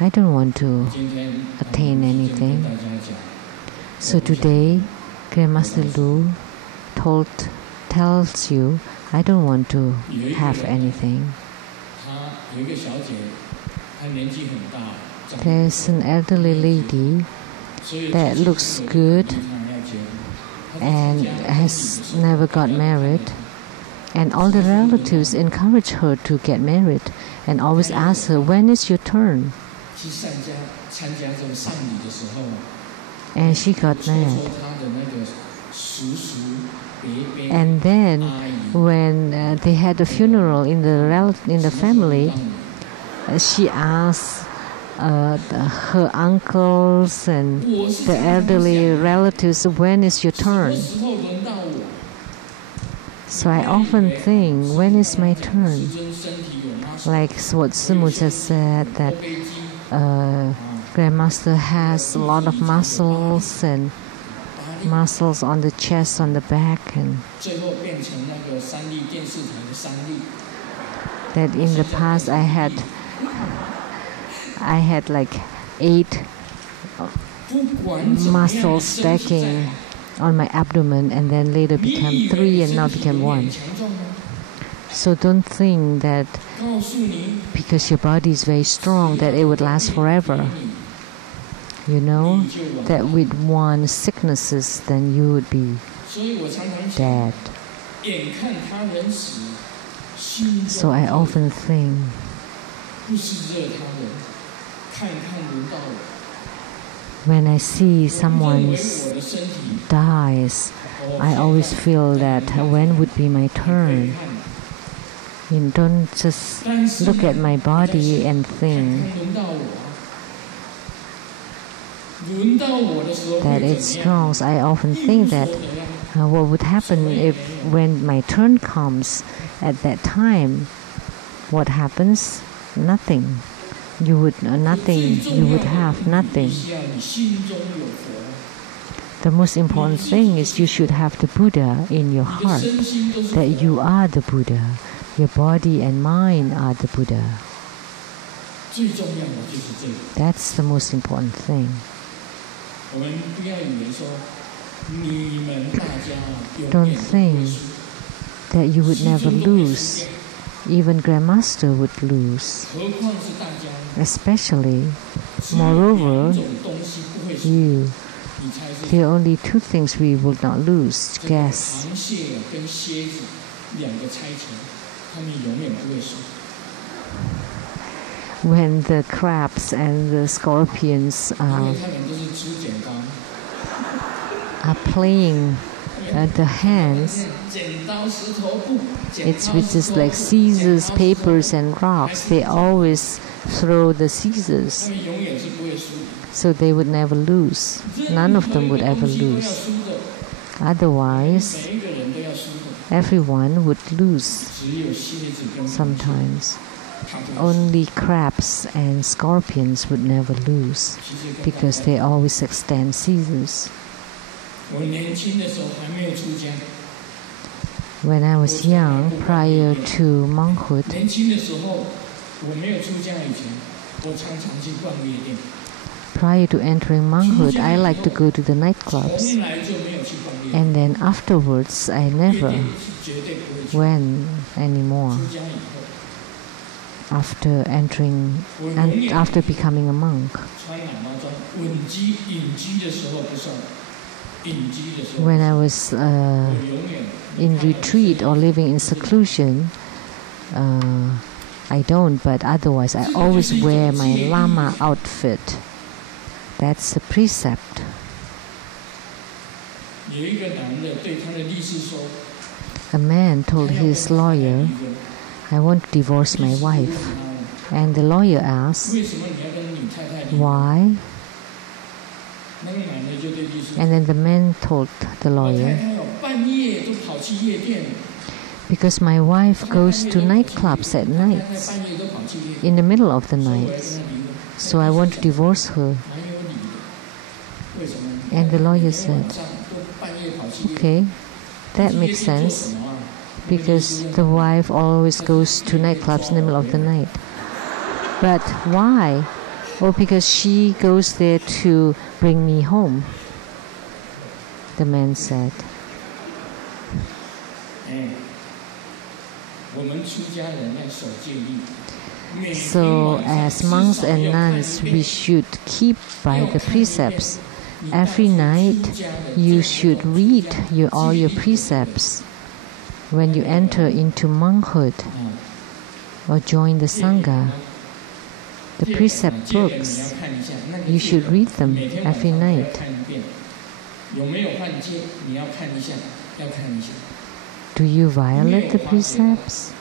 I don't want to attain anything. So today, Grandmaster Lu tells you, I don't want to have anything. There's an elderly lady that looks good and has never got married, and all the relatives encourage her to get married and always ask her, when is your turn? And she got mad. And then when they had a funeral in the family, she asked her uncles and the elderly relatives, when is your turn? So I often think, when is my turn? Like what Simu just said, that Grandmaster has a lot of muscles and muscles on the chest, on the back, and that in the past I had like 8 muscles stacking on my abdomen, and then later became 3 and now became 1. So don't think that because your body is very strong that it would last forever. You know, that with one sicknesses then you would be dead. So I often think, when I see someone dies, I always feel that when would be my turn? You don't just look at my body and think that it's strong. So I often think that what would happen if when my turn comes at that time, what happens? Nothing. You would nothing. You would have nothing. The most important thing is you should have the Buddha in your heart, that you are the Buddha. Your body and mind are the Buddha. That's the most important thing. Don't think that you would never lose. Even Grandmaster would lose. Especially, moreover, you. There are only 2 things we will not lose. Guess. When the crabs and the scorpions are playing the hands, it's with just like scissors, papers and rocks. They always throw the scissors. So they would never lose. None of them would ever lose. Otherwise, everyone would lose sometimes. Only crabs and scorpions would never lose because they always extend scissors. When I was young, prior to monkhood, prior to entering monkhood, I like to go to the nightclubs. And then afterwards, I never went anymore. After entering and after becoming a monk. When I was in retreat or living in seclusion, I don't, but otherwise I always wear my Lama outfit. That's the precept. A man told his lawyer, I want to divorce my wife. And the lawyer asked, why? And then the man told the lawyer, because my wife goes to nightclubs at night, in the middle of the night. So I want to divorce her. And the lawyer said, okay, that makes sense, because the wife always goes to nightclubs in the middle of the night. But why? Oh, because she goes there to bring me home, the man said. So, as monks and nuns, we should keep by the precepts. Every night, you should read all your precepts. When you enter into monkhood or join the Sangha, the precept books, you should read them every night. Do you violate the precepts?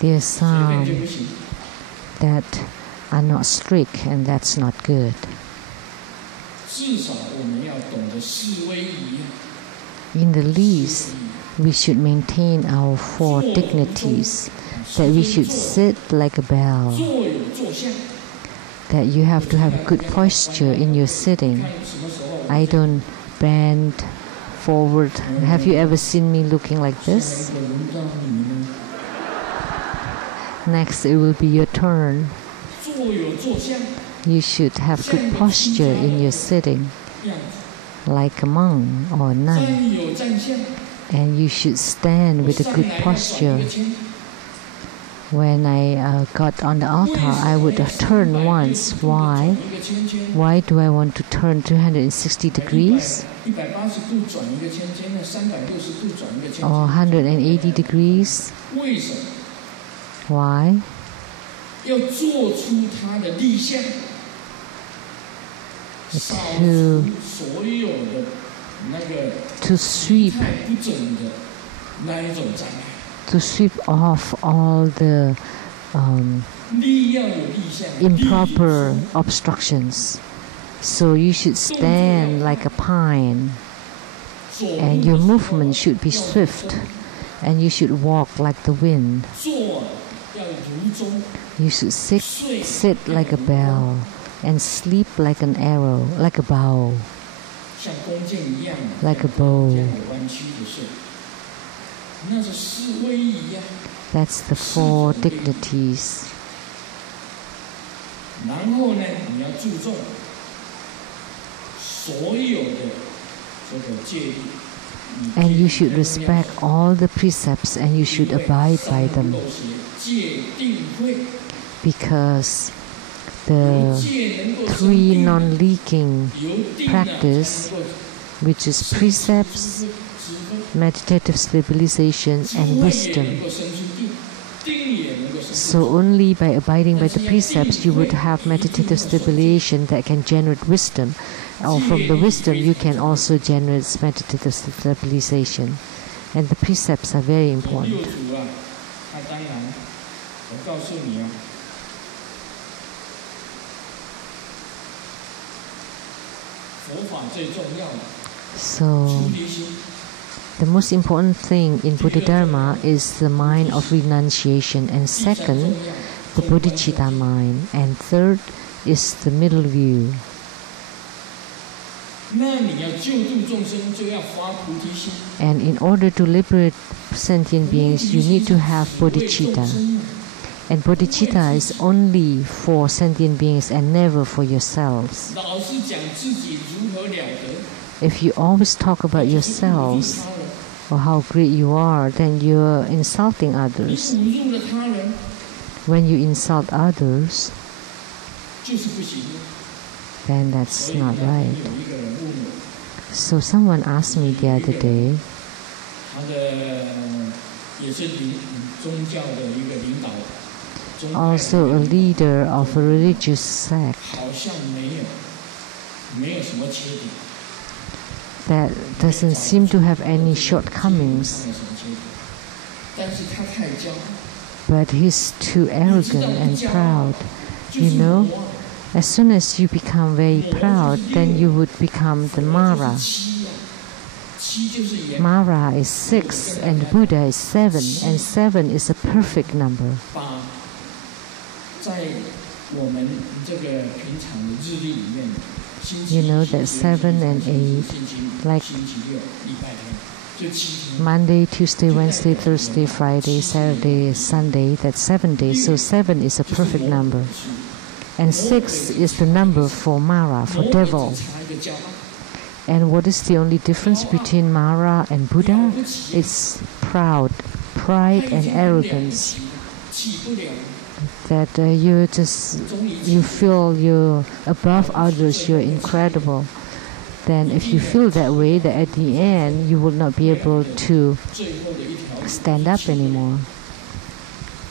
There are some that are not strict, and that's not good. In the least, we should maintain our 4 dignities, that we should sit like a bell, that you have to have a good posture in your sitting. I don't bend forward. Have you ever seen me looking like this? Next, it will be your turn. You should have good posture in your sitting, like a monk or a nun. And you should stand with a good posture. When I got on the altar, I would turn once. Why? Why do I want to turn 360 degrees? Or 180 degrees? Why? To sweep off all the improper obstructions. So you should stand like a pine, and your movement should be swift, and you should walk like the wind. You should sit like a bell and sleep like an arrow, like a bow, like a bow. That's the 4 dignities. And you should respect all the precepts, and you should abide by them. Because the 3 non-leaking practice, which is precepts, meditative stabilization, and wisdom. So only by abiding by the precepts you would have meditative stabilization that can generate wisdom. Or from the wisdom you can also generate meditative stabilization. And the precepts are very important. So, the most important thing in Buddha Dharma is the mind of renunciation, and second, the bodhicitta mind, and third is the middle view. And in order to liberate sentient beings, you need to have bodhicitta. And bodhicitta is only for sentient beings and never for yourselves. If you always talk about yourselves or how great you are, then you're insulting others. When you insult others, then that's not right. So someone asked me the other day, also a leader of a religious sect, that doesn't seem to have any shortcomings, but he's too arrogant and proud. You know, as soon as you become very proud, then you would become the Mara. Mara is 6 and Buddha is 7, and 7 is a perfect number. You know that 7 and 8, like Monday, Tuesday, Wednesday, Thursday, Friday, Saturday, Sunday, that's 7 days. So 7 is a perfect number. And 6 is the number for Mara, for devil. And what is the only difference between Mara and Buddha? It's pride and arrogance. That you feel you're above others, you're incredible. Then if you feel that way, that at the end you will not be able to stand up anymore.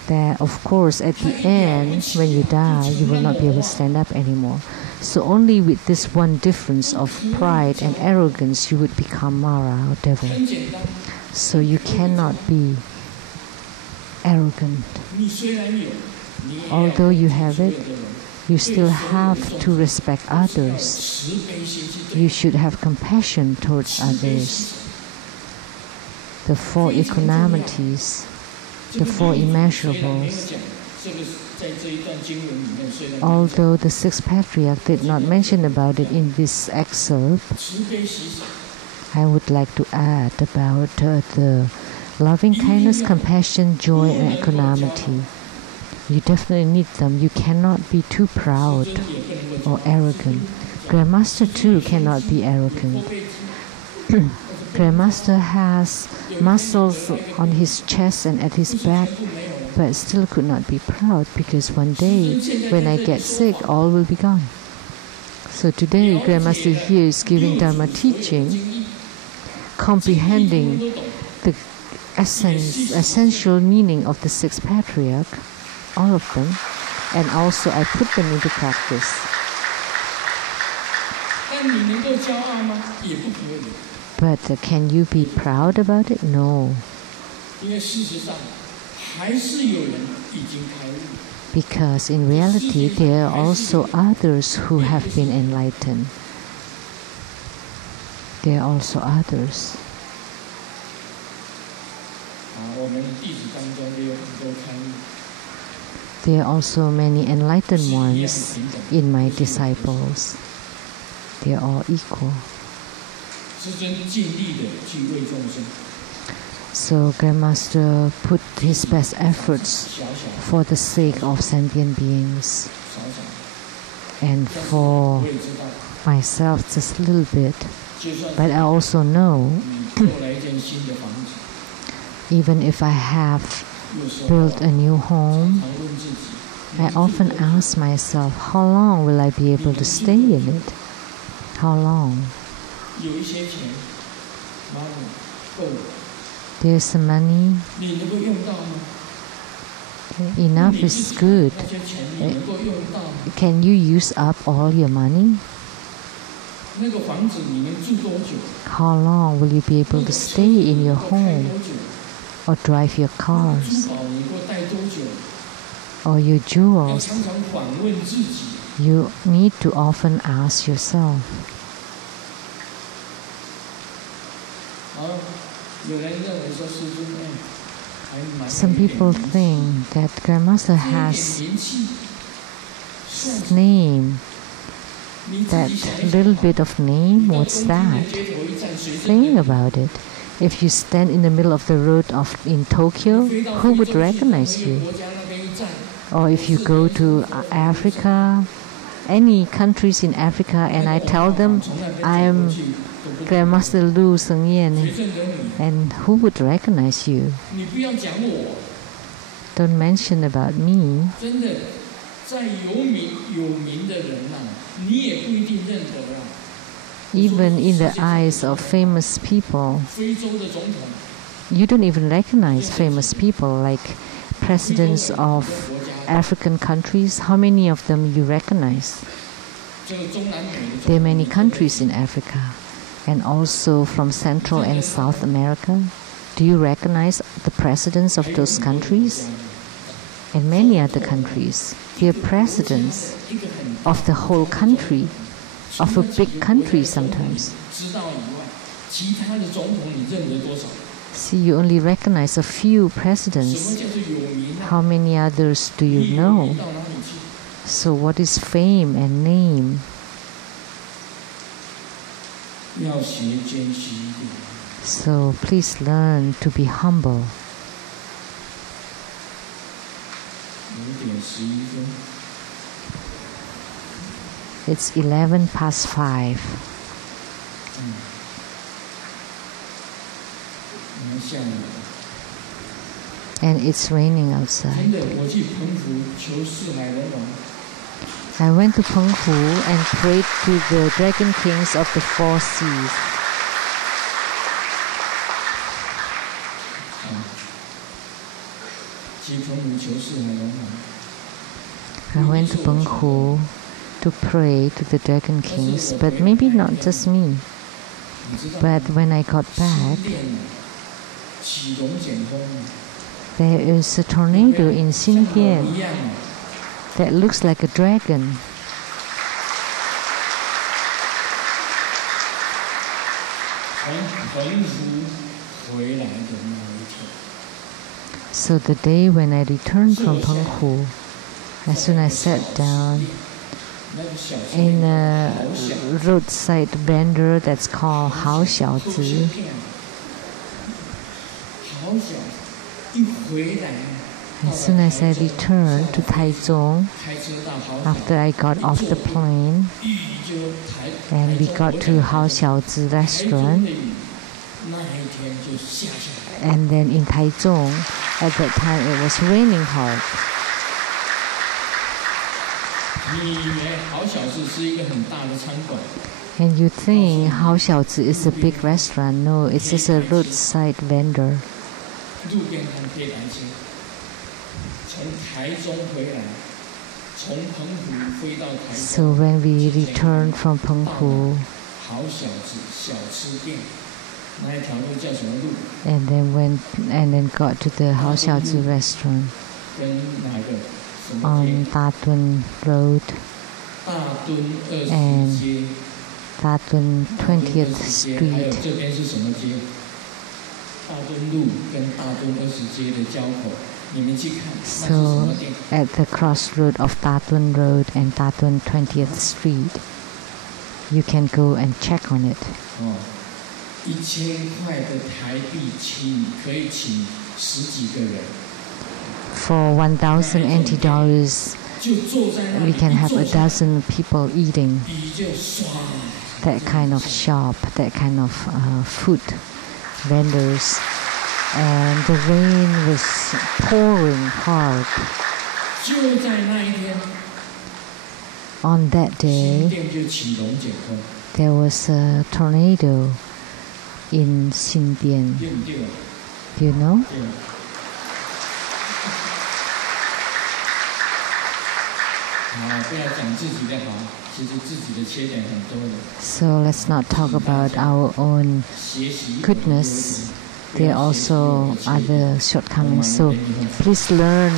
That of course at the end, when you die, you will not be able to stand up anymore. So only with this one difference of pride and arrogance you would become Mara or devil. So you cannot be arrogant. Although you have it, you still have to respect others. You should have compassion towards others. The 4 equanimities, the 4 immeasurables. Although the 6th Patriarch did not mention about it in this excerpt, I would like to add about the loving kindness, compassion, joy, and equanimity. You definitely need them. You cannot be too proud or arrogant. Grandmaster too cannot be arrogant. Grandmaster has muscles on his chest and at his back, but still could not be proud, because one day when I get sick, all will be gone. So today Grandmaster here is giving Dharma teaching, comprehending the essential meaning of the 6th Patriarch, all of them, and also I put them into practice. But can you be proud about it? No. Because in reality there are also others who have been enlightened. There are also others. There are also many enlightened ones in my disciples. They are all equal. So Grandmaster put his best efforts for the sake of sentient beings. And for myself just a little bit. But I also know, even if I have built a new home, I often ask myself, how long will I be able to stay in it? How long? There's some money. Enough is good. Can you use up all your money? How long will you be able to stay in your home or drive your cars or your jewels? You need to often ask yourself. Some people think that Grandmaster has name. That little bit of name, what's that? Think about it. If you stand in the middle of the road in Tokyo, who would recognize you? Or if you go to Africa, any countries in Africa, and I tell them I am Grandmaster Lu Sheng-yen, and who would recognize you? Don't mention about me. Even in the eyes of famous people, you don't even recognize famous people like presidents of African countries. How many of them you recognize? There are many countries in Africa, and also from Central and South America. Do you recognize the presidents of those countries? And many other countries. They are presidents of the whole country, of a big country sometimes. See, you only recognize a few presidents. How many others do you know? So what is fame and name? So please learn to be humble. It's 5:11. And it's raining outside. I went to Penghu and prayed to the dragon kings of the 4 seas. I went to Penghu to pray to the dragon kings, but maybe not just me. But when I got back, there is a tornado in Sheng-yen that looks like a dragon. So the day when I returned from Penghu, as soon as I sat down in a roadside vendor that's called Hao Xiaozi, as soon as I returned to Taiwan, after I got off the plane, and we got to Hao Xiaozi restaurant, and then in Taiwan, at that time it was raining hard. And you think Hao Xiaozi is a big restaurant? No, it's just a roadside vendor. So when we returned from Penghu, and then got to the Hao Xiaozi restaurant on Datun Road and Datun 20th Street. So at the crossroad of Datun Road and Datun 20th Street, you can go and check on it. For 1,000 NT dollars, we can have 12 people eating. That kind of shop, that kind of food vendors. And the rain was pouring hard. On that day, there was a tornado in Xindian. Do you know? So let's not talk about our own goodness. There are also other shortcomings. So please learn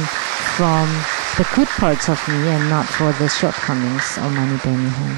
from the good parts of me and not for the shortcomings of Mani Benihong.